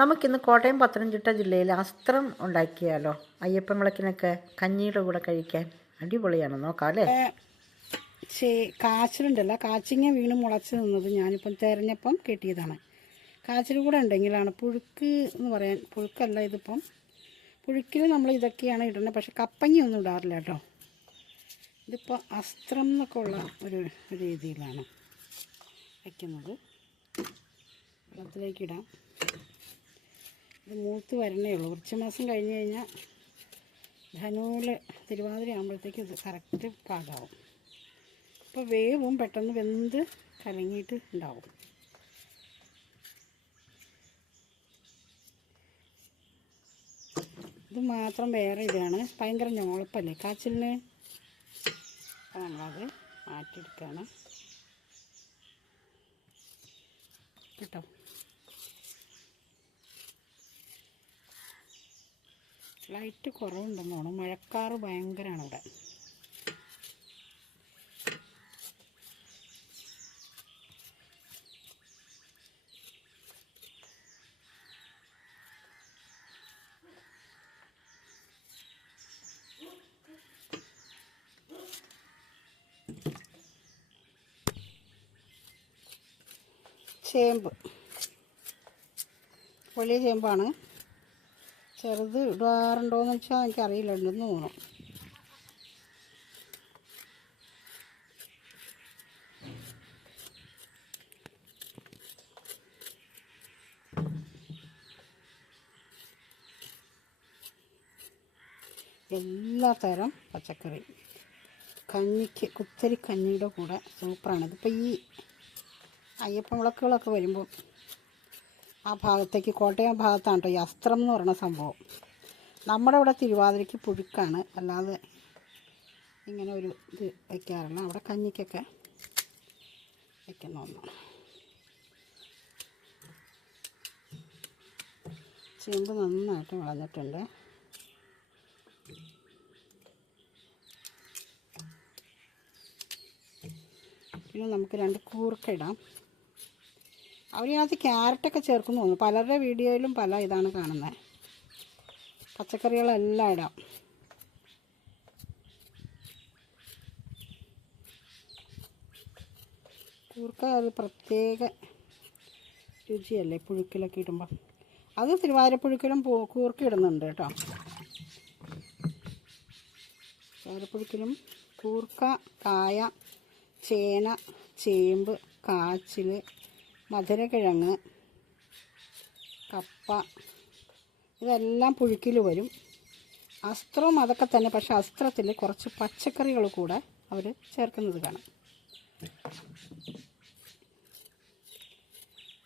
നമുക്കിന്ന് കോട്ടയം പത്തനംതിട്ട ജില്ലയിൽ അസ്ത്രം ഉണ്ടാക്കിയാലോ? അയ്യപ്പൻ വിളക്കിനൊക്കെ കഞ്ഞിയുടെ കൂടെ കഴിക്കാൻ അടിപൊളിയാണ്. നോക്കാം അല്ലേ? ചേ കാച്ചിലുണ്ടല്ലോ. കാച്ചിങ്ങ വീണ് മുളച്ച് നിന്നത് ഞാനിപ്പം തിരഞ്ഞപ്പം കിട്ടിയതാണ്. കാച്ചിൽ കൂടെ ഉണ്ടെങ്കിലാണ് പുഴുക്ക് എന്ന് പറയാൻ പുഴുക്കല്ല ഇതിപ്പം. പുഴുക്കിൽ നമ്മൾ ഇതൊക്കെയാണ് ഇടുന്നത്. പക്ഷെ കപ്പങ്ങി ഒന്നും ഇടാറില്ല കേട്ടോ. ഇതിപ്പോൾ അസ്ത്രം എന്നൊക്കെ ഉള്ള ഒരു രീതിയിലാണ് വയ്ക്കുന്നത് വെള്ളത്തിലേക്ക് ഇടാം. ഇത് മൂത്ത് വരണേ ഉള്ളൂ. കുറച്ച് മാസം കഴിഞ്ഞ് കഴിഞ്ഞാൽ ധനുവിൽ തിരുവാതിര ആകുമ്പോഴത്തേക്ക് ഇത് കറക്റ്റ് പാകാവും. അപ്പോൾ വേവും പെട്ടെന്ന് വെന്ത് കലങ്ങിയിട്ട് ഉണ്ടാവും. ഇത് മാത്രം വേറെ ഇതാണ്. ഭയങ്കര ഞോളപ്പല്ലേ? കാച്ചിലിന് നമ്മളത് മാറ്റിയെടുക്കുകയാണ് കേട്ടോ? ലൈറ്റ് കുറവുണ്ടെന്ന് തോന്നുന്നു. മഴക്കാറ് ഭയങ്കരമാണ് ഇവിടെ ചേമ്പ്. വലിയ ചേമ്പാണ്. ചെറുത് ഇടാറുണ്ടോയെന്ന് വെച്ചാൽ എനിക്കറിയില്ല. ഉണ്ടെന്ന് തോന്നുന്നു എല്ലാ തരം പച്ചക്കറി. കഞ്ഞിക്ക് കുത്തരി കഞ്ഞിയുടെ കൂടെ സൂപ്പറാണ്. ഇതിപ്പോൾ ഈ അയ്യപ്പ വിളക്കുകളൊക്കെ വരുമ്പോൾ ആ ഭാഗത്തേക്ക് കോട്ടയം ഭാഗത്താണ് കേട്ടോ ഈ അസ്ത്രം എന്ന് പറയുന്ന സംഭവം. നമ്മുടെ ഇവിടെ തിരുവാതിരയ്ക്ക് പുഴുക്കാണ്. അല്ലാതെ ഇങ്ങനെ ഒരു ഇത് വയ്ക്കാറില്ല അവിടെ കഞ്ഞിക്കൊക്കെ വയ്ക്കുന്ന ഒന്നാണ്. ചേമ്പ് നന്നായിട്ട് വളഞ്ഞിട്ടുണ്ട്. പിന്നെ നമുക്ക് രണ്ട് കൂർക്ക ഇടാം. അവരതിനകത്ത് ക്യാരറ്റൊക്കെ ചേർക്കുന്നു തോന്നുന്നു. പലരുടെ വീഡിയോയിലും പല ഇതാണ് കാണുന്നത് പച്ചക്കറികളെല്ലാം ഇടാം. കൂർക്ക ഒരു പ്രത്യേക രുചിയല്ലേ പുഴുക്കിലൊക്കെ ഇടുമ്പോൾ അത് തിരുവാതിരപ്പുഴുക്കിലും കൂർക്ക ഇടുന്നുണ്ട് കേട്ടോ. തിരുവാതിരപ്പുഴുക്കിലും കൂർക്ക കായ ചേന ചേമ്പ് കാച്ചിൽ മധുരക്കിഴങ്ങ് കപ്പ ഇതെല്ലാം പുഴുക്കിൽ വരും. അസ്ത്രവും അതൊക്കെ തന്നെ പക്ഷെ അസ്ത്രത്തിൽ കുറച്ച് പച്ചക്കറികൾ കൂടെ അവർ ചേർക്കുന്നത് കാണാം.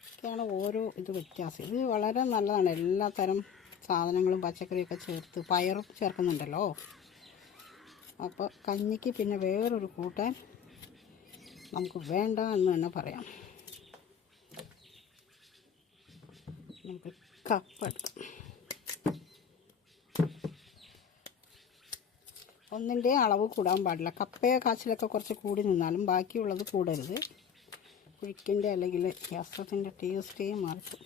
ഇതൊക്കെയാണ് ഓരോ ഇത് വ്യത്യാസം. ഇത് വളരെ നല്ലതാണ്. എല്ലാ തരം സാധനങ്ങളും പച്ചക്കറിയൊക്കെ ചേർത്ത് പയറും ചേർക്കുന്നുണ്ടല്ലോ. അപ്പോൾ കഞ്ഞിക്ക് പിന്നെ വേറൊരു കൂട്ടാൻ നമുക്ക് വേണ്ട എന്ന് തന്നെ പറയാം. നമുക്ക് കപ്പ ഒന്നിന്റെ അളവ് കൂടാൻ പാടില്ല. കപ്പയോ കാച്ചിലൊക്കെ കുറച്ച് കൂടി നിന്നാലും ബാക്കിയുള്ളത് കൂടരുത്. കുഴിക്കിന്റെ അല്ലെങ്കിൽ രസത്തിന്റെ ടേസ്റ്റേ മാറിക്കും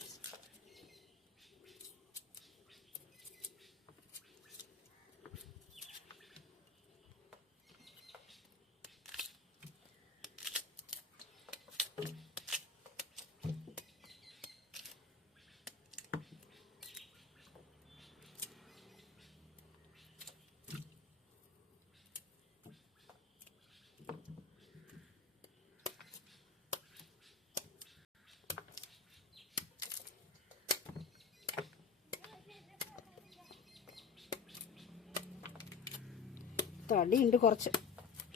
തടിയുണ്ട് കുറച്ച്.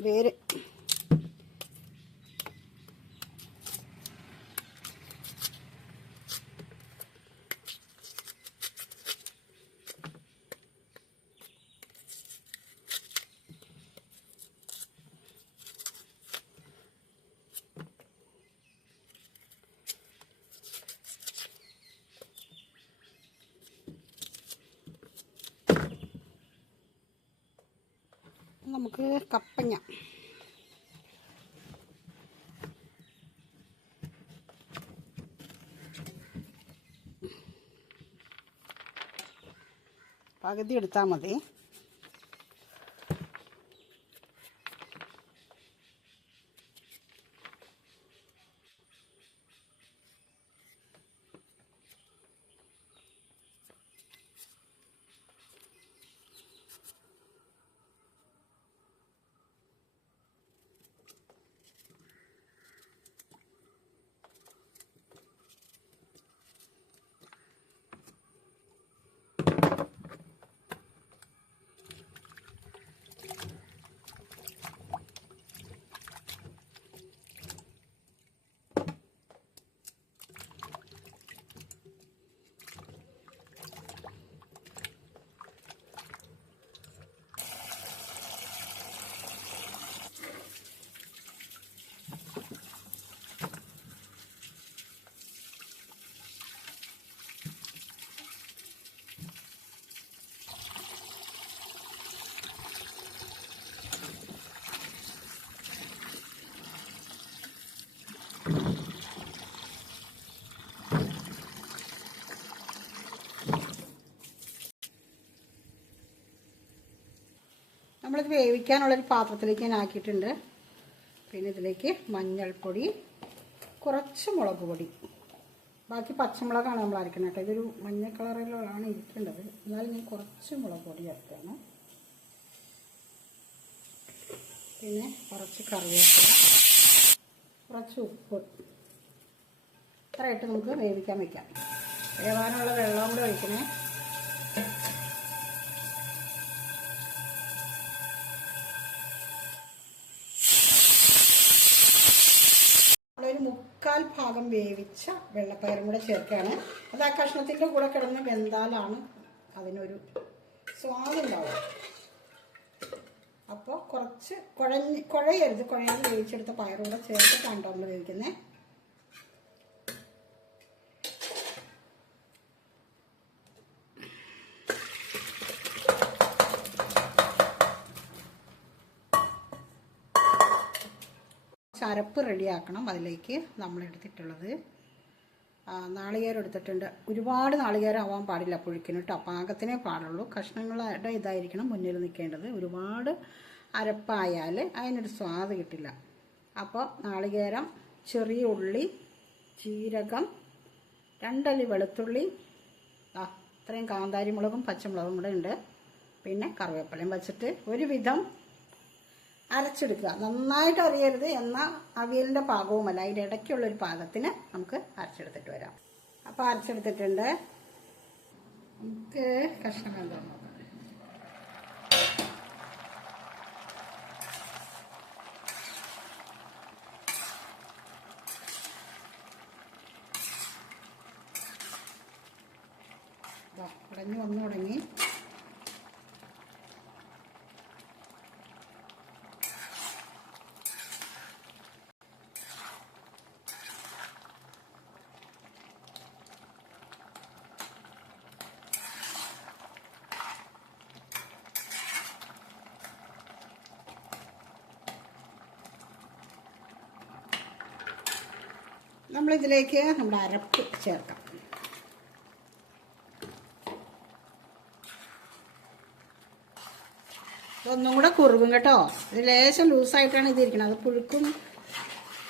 വേര്. നമുക്ക് കപ്പങ്ങ. പകുതി എടുത്താൽ മതി. നമ്മളിത് വേവിക്കാനുള്ളൊരു പാത്രത്തിലേക്ക് ഞാൻ ആക്കിയിട്ടുണ്ട്. പിന്നെ ഇതിലേക്ക് മഞ്ഞൾപ്പൊടി കുറച്ച് മുളക് പൊടി. ബാക്കി പച്ചമുളകാണ് നമ്മൾ അരക്കുന്നത് കേട്ടോ. ഇതൊരു മഞ്ഞ കളറിലാണ് ഇരിക്കേണ്ടത്. എന്നാലും ഞാൻ കുറച്ച് മുളക് പൊടി അരക്കാണ്. പിന്നെ കുറച്ച് കറിവേപ്പില കുറച്ച് ഉപ്പ്. ഇത്രയായിട്ട് നമുക്ക് വേവിക്കാൻ വയ്ക്കാം വേവാനുള്ള വെള്ളം കൂടെ ഒഴിക്കണേ. മുക്കാൽ ഭാഗം വേവിച്ച വെള്ളപ്പയറും കൂടെ ചേർക്കുകയാണ്. അത് ആ കഷ്ണത്തിന്റെ കൂടെ കിടന്ന് വെന്താലാണ് അതിനൊരു സ്വാദുണ്ടാവുക. അപ്പോൾ കുറച്ച് കുഴഞ്ഞ് കുഴയരുത്. കുഴയാതെ വേവിച്ചെടുത്ത പയറും കൂടെ ചേർത്തിട്ടാണ് നമ്മൾ വേവിക്കുന്നത്. ചരപ്പ് റെഡിയാക്കണം അതിലേക്ക് നമ്മൾ എടുത്തിട്ടുള്ളത്. നാളികേരം എടുത്തിട്ടുണ്ട്. ഒരുപാട് നാളികേരം ആവാൻ പാടില്ല പുഴുക്കിന് കേട്ടോ പാകത്തിനേ പാടുള്ളൂ. കഷ്ണങ്ങളുടെ ഇതായിരിക്കണം മുന്നിൽ നിൽക്കേണ്ടത്. ഒരുപാട് അരപ്പായാൽ അതിനൊരു സ്വാദ് കിട്ടില്ല. അപ്പോൾ നാളികേരം ചെറിയ ഉള്ളി ജീരകം രണ്ടല്ലി വെളുത്തുള്ളി. അത്രയും കാന്താരി മുളകും പച്ചമുളകും കൂടെ ഉണ്ട്. പിന്നെ കറിവേപ്പിലയും വച്ചിട്ട് ഒരുവിധം അരച്ചെടുക്കുക. നന്നായിട്ട് അറിയരുത് എന്നാൽ അവിയലിന്റെ പാകവുമല്ല. അതിന്റെ ഇടയ്ക്കുള്ളൊരു പാകത്തിന് നമുക്ക് അരച്ചെടുത്തിട്ട് വരാം. അപ്പോൾ അരച്ചെടുത്തിട്ടുണ്ട്. നമുക്ക് കഷ്ണം ദാ, ഉടഞ്ഞു വന്നു തുടങ്ങി. നമ്മളിതിലേക്ക് നമ്മുടെ അരപ്പ് ചേർക്കാം. ഇതൊന്നും കൂടെ കുറുകും കേട്ടോ. ഇത് ലേശം ലൂസായിട്ടാണ് ഇതിരിക്കുന്നത് അത് പുഴുക്കും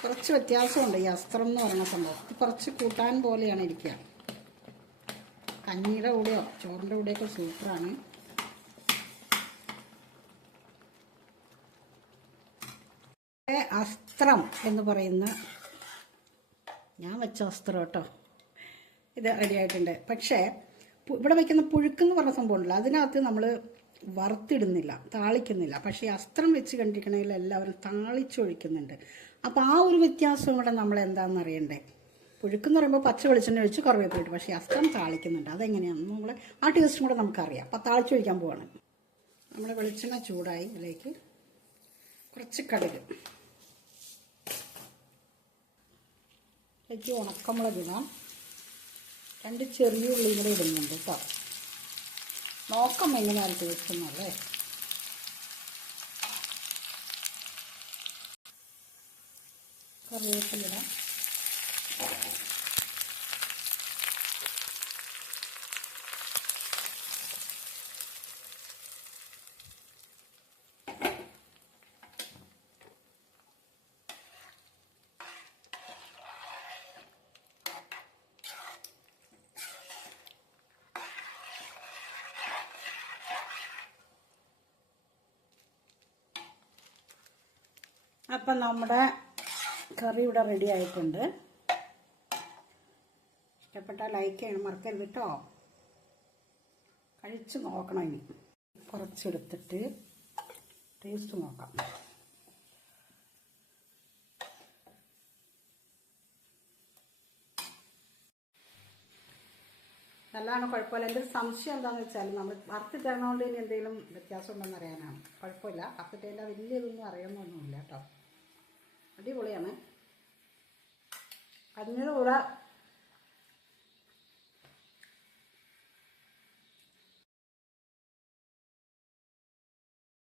കുറച്ച് വ്യത്യാസമുണ്ട്. ഈ അസ്ത്രം എന്ന് പറയുന്ന സംഭവം. ഇത് കുറച്ച് കൂട്ടാൻ പോലെയാണ് ഇരിക്കുക. കഞ്ഞിയുടെ കൂടെയോ ചോറിന്റെ കൂടെയൊക്കെ സൂപ്പറാണ്. അസ്ത്രം എന്ന് പറയുന്ന ഞാൻ വെച്ച വസ്ത്രം കേട്ടോ. ഇത് റെഡി ആയിട്ടുണ്ട്. പക്ഷേ ഇവിടെ വയ്ക്കുന്ന പുഴുക്കെന്ന് പറഞ്ഞ സംഭവം ഉണ്ടല്ലോ. അതിനകത്ത് നമ്മൾ വറുത്തിടുന്നില്ല താളിക്കുന്നില്ല. പക്ഷേ അസ്ത്രം വെച്ച് കണ്ടിരിക്കണമെങ്കിൽ എല്ലാവരും താളിച്ചൊഴിക്കുന്നുണ്ട്. അപ്പോൾ ആ ഒരു വ്യത്യാസം കൂടെ നമ്മൾ എന്താണെന്ന് അറിയണ്ടേ? പുഴുക്കെന്ന് പറയുമ്പോൾ പച്ച വെളിച്ചെണ്ണ ഒഴിച്ച് കുറവേ പോയിട്ട് പക്ഷേ അസ്ത്രം താളിക്കുന്നുണ്ട്. അതെങ്ങനെയാണെന്ന് നമ്മൾ ആ ടേസ്റ്റും കൂടെ നമുക്കറിയാം. അപ്പോൾ താളിച്ചൊഴിക്കാൻ പോവാണ്. നമ്മൾ വെളിച്ചെണ്ണ ചൂടായി ഇതിലേക്ക് കുറച്ച് കടുക്. ഇതിലേക്ക് ഉണക്കമുളക് ഇടാം രണ്ട് ചെറിയ ഉള്ളി കൂടെ ഇടുന്നുണ്ട് കേട്ടോ. നോക്കാം എങ്ങനെയാണ് ടേസ്റ്റ് എന്നല്ലേ കറിവേപ്പിലിടാം അപ്പം നമ്മുടെ കറി ഇവിടെ റെഡി ആയിട്ടുണ്ട്. ഇഷ്ടപ്പെട്ടാൽ ലൈക്ക് ചെയ്യണം മറക്കരുത് കേട്ടോ. കഴിച്ച് നോക്കണം ഇനി. കുറച്ചെടുത്തിട്ട് ടേസ്റ്റ് നോക്കാം. നല്ലതാണ് കുഴപ്പമില്ല. എന്റെ ഒരു സംശയം എന്താണെന്ന് വെച്ചാൽ നമ്മൾ വറുത്തിട്ടതുകൊണ്ട് ഇനി എന്തെങ്കിലും വ്യത്യാസം ഉണ്ടെന്ന് അറിയാനാണ്. കുഴപ്പമില്ല. വറുത്തിട്ടതിന്റെ വലിയ ഇതൊന്നും അറിയുന്നൊന്നുമില്ല കേട്ടോ. അടിപൊളിയാണ്. കഞ്ഞിയുടെ കൂടെ